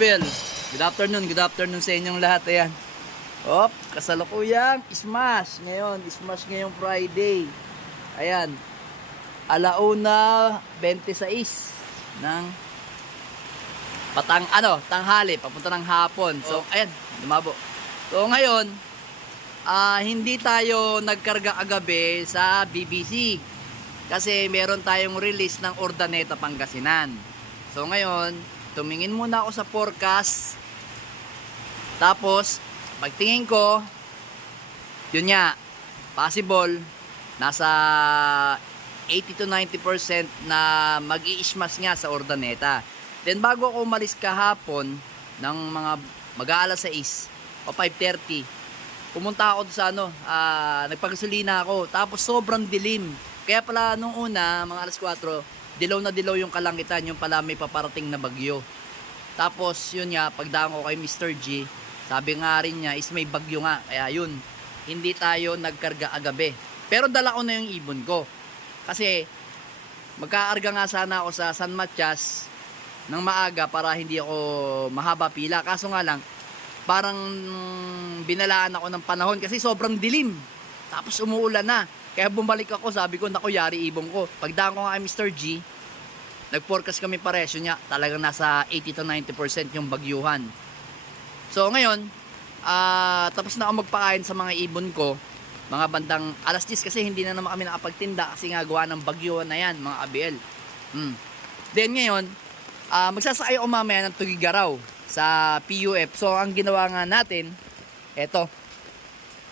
Abel. Good afternoon, good afternoon sa inyong lahat. Ayan. Op, kasalukuyang smash. Ngayon, smash ngayong Friday. Ayan. Alauna 26 ng patang ano, tanghali, papunta ng hapon. So, ayan, lumabo. So, ngayon, ah hindi tayo nagkarga agabi sa BBC. Kasi meron tayong release ng Ordaneta Pangasinan. So ngayon, tumingin muna ako sa forecast. Tapos, pagtingin ko, yun nga, possible, nasa 80 to 90% na mag i nga sa Ordaneta. Then bago ako umalis kahapon ng mga mag-aalas 6 o 5.30, pumunta ako sa ano, ah, nagpagasolina ako. Tapos sobrang dilim. Kaya pala nung una, mga alas 4, dilaw na dilaw yung kalangitan, yung pala may paparating na bagyo. Tapos yun nga, pagdaan ko kay Mr. G, sabi nga rin niya is may bagyo nga. Kaya yun, hindi tayo nagkarga agabi. Pero dala ko na yung ibon ko. Kasi magkaarga nga sana ako sa San Matias ng maaga para hindi ako mahaba pila. Kaso nga lang, parang binalaan ako ng panahon kasi sobrang dilim. Tapos umuulan na. Kaya bumalik ako, sabi ko, naku, yari ibong ko. Pagdaan ko nga kay Mr. G, nag-forecast kami paresyo niya, talagang nasa 80 to 90% yung bagyuhan. So ngayon, ah tapos na ako magpakain sa mga ibon ko, mga bandang alas 10 kasi hindi na naman kami nakapagtinda kasi nga gawa ng bagyuhan na yan, mga ABL. Hmm. Then ngayon, ah magsasakay ako mamaya ng Tugigaraw sa PUF. So ang ginawa nga natin, eto,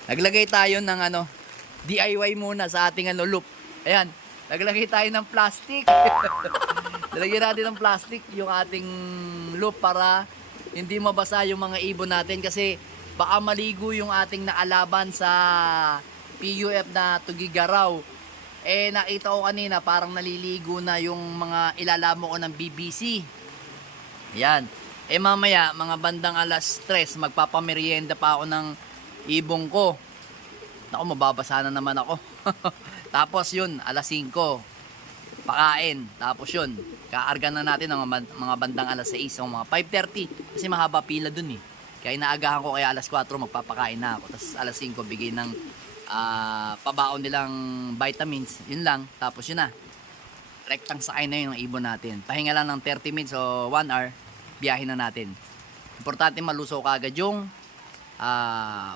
naglagay tayo ng ano, DIY muna sa ating ano loop. Ayan, naglagay tayo ng plastic. Nalagyan natin ng plastic yung ating loop para hindi mabasa yung mga ibon natin kasi baka maligo yung ating naalaban sa PUF na Tugigaraw. Eh nakita ko kanina parang naliligo na yung mga ilalamo ko ng BBC. Yan. Eh mamaya mga bandang alas 3 magpapamerienda pa ako ng ibong ko. Naku, mababasa na naman ako. Tapos yun, alas 5, pakain. Tapos yun, kaarga na natin ng mga, bandang alas 6 o mga 5.30 kasi mahaba pila dun eh. Kaya inaagahan ko kaya alas 4 magpapakain na ako. Tapos alas 5 bigay ng ah, pabaon nilang vitamins. Yun lang. Tapos yun na. Rektang sakay na yun ang ibon natin. Pahinga lang ng 30 minutes o 1 hour, biyahin na natin. Importante maluso ka agad yung ah,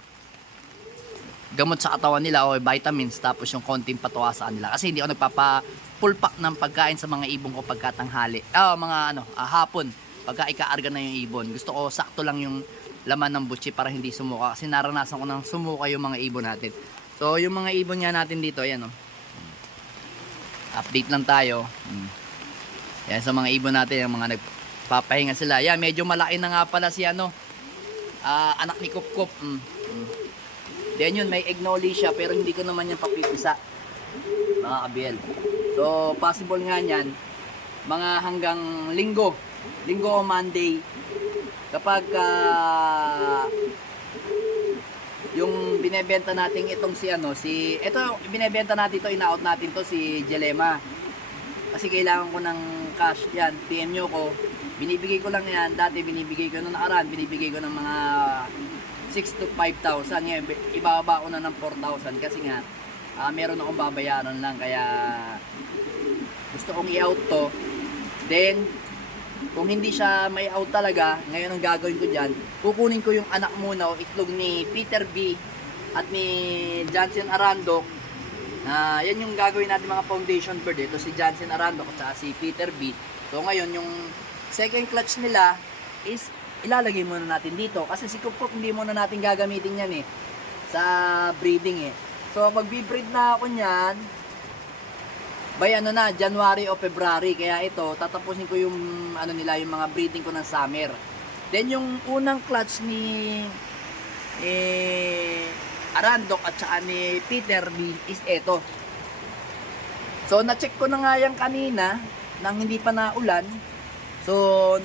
gamot sa katawan nila o vitamins tapos yung konting patuwa sa kanila kasi hindi ako nagpapa full pack ng pagkain sa mga ibon ko pagkatanghali. Ah mga ano ah, hapon. Pagka ikaarga na yung ibon. Gusto ko sakto lang yung laman ng butchi para hindi sumuka. Kasi naranasan ko nang sumuka yung mga ibon natin. So yung mga ibon nga natin dito ayan oh. Update lang tayo. Hmm. yan sa mga ibon natin yung mga nagpapahinga sila yan medyo malaki na nga pala si ano ah, anak ni Kup Kup Mm. Mm. Then yun, may acknowledge siya pero hindi ko naman yan papipisa. Mga kabiel. So, possible nga yan, mga hanggang linggo. Linggo o Monday. Kapag ah, yung binebenta natin itong si ano, si, ito, binebenta natin ito, in-out natin to si Jelema. Kasi kailangan ko ng cash. Yan, PM nyo ko. Binibigay ko lang yan. Dati binibigay ko nung nakaraan, binibigay ko ng mga 6 to 5,000. Ngayon, ibababa ko na ng 4,000 kasi nga, ah, meron akong babayaran lang. Kaya, gusto kong i-out to. Then, kung hindi siya may out talaga, ngayon ang gagawin ko dyan, kukunin ko yung anak muna o itlog ni Peter B at ni Johnson Arando. na yan yung gagawin natin mga foundation bird. Ito si Johnson Arando at si Peter B. So ngayon, yung second clutch nila is ilalagay muna natin dito. Kasi si Kupkup hindi muna natin gagamitin yan eh. Sa breeding eh. So magbi-breed na ako niyan, by ano na, January o February. Kaya ito, tatapusin ko yung ano nila, yung mga breeding ko ng summer. Then yung unang clutch ni eh, Arandok at saka ni Peter B is ito. So na-check ko na nga yan kanina nang hindi pa naulan. So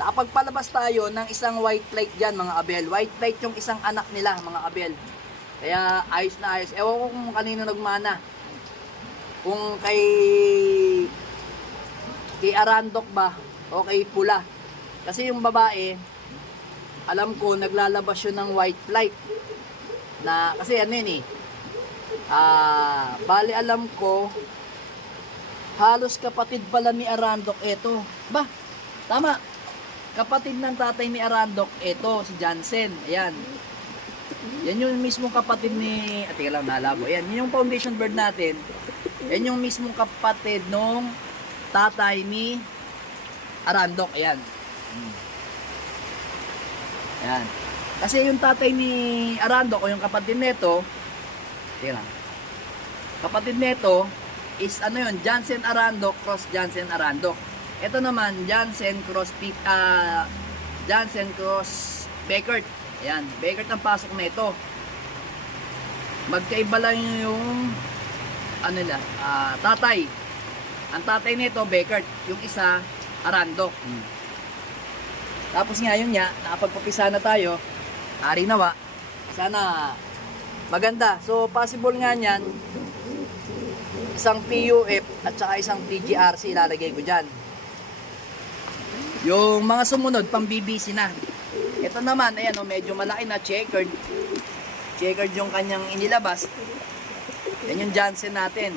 nakapagpalabas tayo ng isang white plate dyan mga abel. White plate yung isang anak nila mga abel. Kaya ayos na ayos. Ewan ko kung kanino nagmana kung kay kay Arandok ba o kay Pula Kasi yung babae, alam ko, naglalabas yun ng white flight. Na, kasi ano yun eh. Ah, bali alam ko, halos kapatid pala ni Arandok ito. Ba, tama. Kapatid ng tatay ni Arandok ito, si Jansen. Ayan. Yan yung mismong kapatid ni, at teka lang nalabo. Ayan, yun yung foundation bird natin. Yan yung mismong kapatid nung tatay ni Arandok. Ayan. Hmm. Ayan. Kasi yung tatay ni Arandok o yung kapatid nito, lang. Kapatid nito is ano yun, Jansen Arandok cross Jansen Arandok. Ito naman, Jansen cross ah, Jansen cross Beckert. Ayan, Beckert ang pasok nito. Magkaiba lang yung ano nila, ah, tatay. Ang tatay nito, Beckert. Yung isa, Arandok. Tapos nga yun nga, nakapagpapisa na tayo. Ari nawa. Sana maganda. So possible nga niyan, isang PUF at saka isang PGRC ilalagay ko dyan. Yung mga sumunod, pang BBC na. Ito naman, ayan o, medyo malaki na checkered. Checkered yung kanyang inilabas. Yan yung Johnson natin.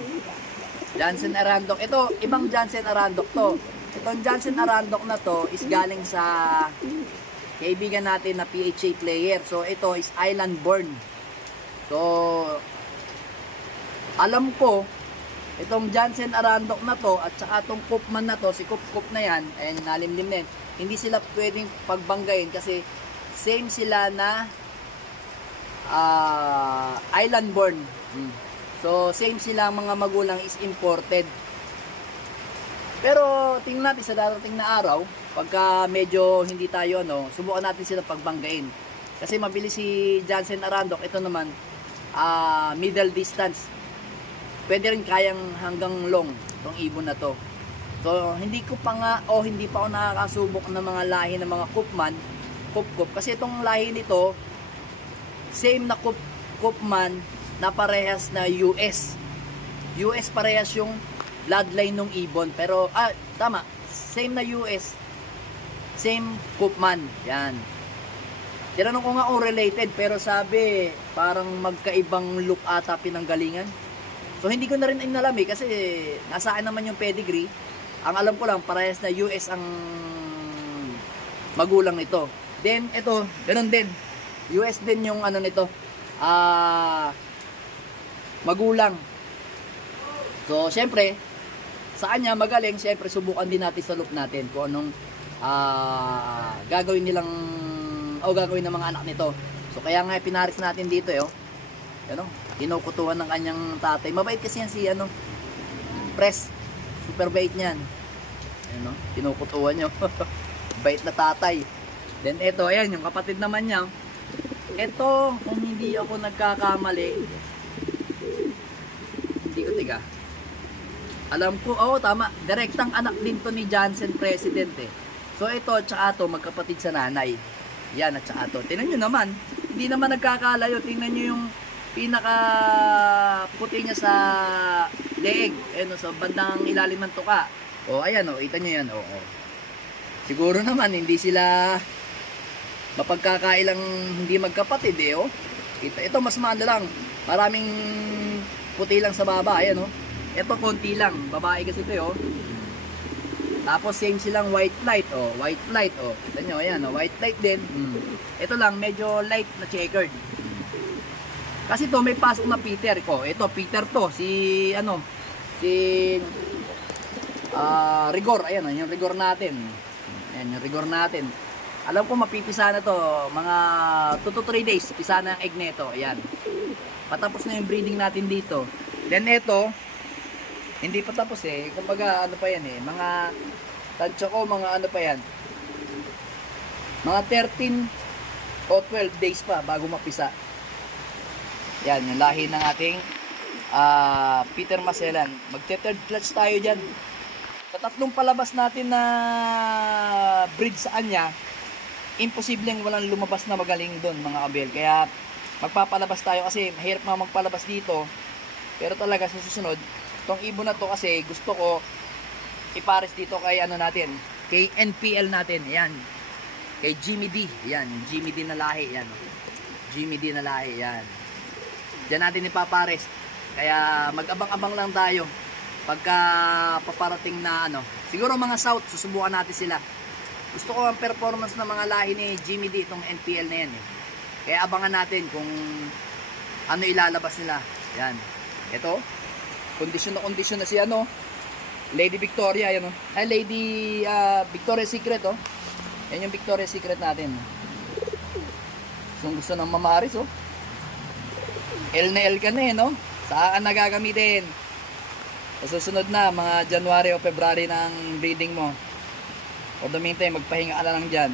Johnson Arandok. Ito, ibang Johnson Arandok to. Itong Johnson Arandok na to is galing sa kaibigan natin na PHA player. So, ito is island born. So, alam ko, itong Jansen Arandok na to at saka itong Koopman na to, si Koop Koop na yan, ayan, nalimlim na yan, hindi sila pwedeng pagbanggain kasi same sila na ah, island born. So, same sila mga magulang is imported. Pero tingnan natin sa darating na araw, pagka medyo hindi tayo ano, subukan natin sila pagbanggain. Kasi mabilis si Jansen Arandok, ito naman ah, middle distance. Pwede rin kayang hanggang long itong ibon na to. So hindi ko pa nga o hindi pa ako nakakasubok ng mga lahi ng mga Koopman, Koop-Koop kasi itong lahi nito same na Koop Koopman na parehas na US. US parehas yung bloodline ng ibon. Pero, ah, tama. Same na US. Same Koopman. Yan. Tinanong ko nga kung related, pero sabi, parang magkaibang look ata pinanggalingan. So, hindi ko na rin inalam eh, kasi nasa akin naman yung pedigree. Ang alam ko lang, parehas na US ang magulang nito. Then, ito, ganun din. US din yung ano nito. Ah, magulang. So, syempre, sa kanya magaling, syempre subukan din natin sa loop natin kung anong ah, gagawin nilang o gagawin ng mga anak nito. So, kaya nga pinaris natin dito eh, oh. Ano, kinukutuhan ng kanyang tatay. Mabait kasi yan si ano, press. Super bait niyan. Ano, kinukutuhan nyo. bait na tatay. Then ito, ayan, yung kapatid naman niya. Ito, kung hindi ako nagkakamali, hindi ko tiga. Alam ko, oo tama, direktang anak din to ni Johnson President eh. So ito, tsaka to, magkapatid sa nanay. Yan, at tsaka to. Tingnan nyo naman, hindi naman nagkakalayo. Tingnan nyo yung pinaka puti niya sa leeg. Ayun, sa bandang ilalim ng tuka. O, ayan, o, kita nyo yan, o, o. Siguro naman, hindi sila mapagkakailang hindi magkapatid eh, oh. Kita, ito mas maano lang. Maraming puti lang sa baba, ayan oh. Ito konti lang, babae kasi ito, eh, oh. Tapos same silang white light, oh, white light, oh. Kita nyo, ayan, oh, white light din. Mm. Ito lang, medyo light na checkered. Kasi to may pasok na Peter ko. Ito Peter to, si ano, si ah rigor, ayan, yung rigor natin. Ayan, yung rigor natin. Alam ko mapipisa na to, mga 2 to 3 days, pisa na ang egg nito. Ayan. Patapos na yung breeding natin dito. Then ito, hindi pa tapos eh. Kumbaga ano pa yan eh, mga tansya ko, mga ano pa yan. Mga 13 o 12 days pa bago mapisa. Yan, yung lahi ng ating ah, Peter Maselan. Magte-third clutch tayo dyan. Sa tatlong palabas natin na breed sa kanya, imposibleng walang lumabas na magaling doon mga kabel. Kaya magpapalabas tayo kasi mahirap mga magpalabas dito. Pero talaga sa susunod, tong ibon na to kasi gusto ko ipares dito kay ano natin, kay NPL natin. Ayan. Kay Jimmy D. Yan, Jimmy D na lahi. Yan. Jimmy D na lahi. Yan. Diyan natin ipapares. Kaya mag-abang-abang lang tayo. Pagka paparating na ano. Siguro mga South, susubukan natin sila. Gusto ko ang performance ng mga lahi ni Jimmy D itong NPL na yan eh. Kaya abangan natin kung ano ilalabas nila. Yan. Ito. Kondisyon na kondisyon na si ano. Lady Victoria, yan oh. Ay, Lady ah, Victoria's Secret oh. Yan yung Victoria's Secret natin. So, gusto ng mamaris oh. L na L ka na eh, no? Saan ka na gagamitin? Sa susunod na, mga January o February ng breeding mo. For the meantime, magpahinga ka na lang dyan.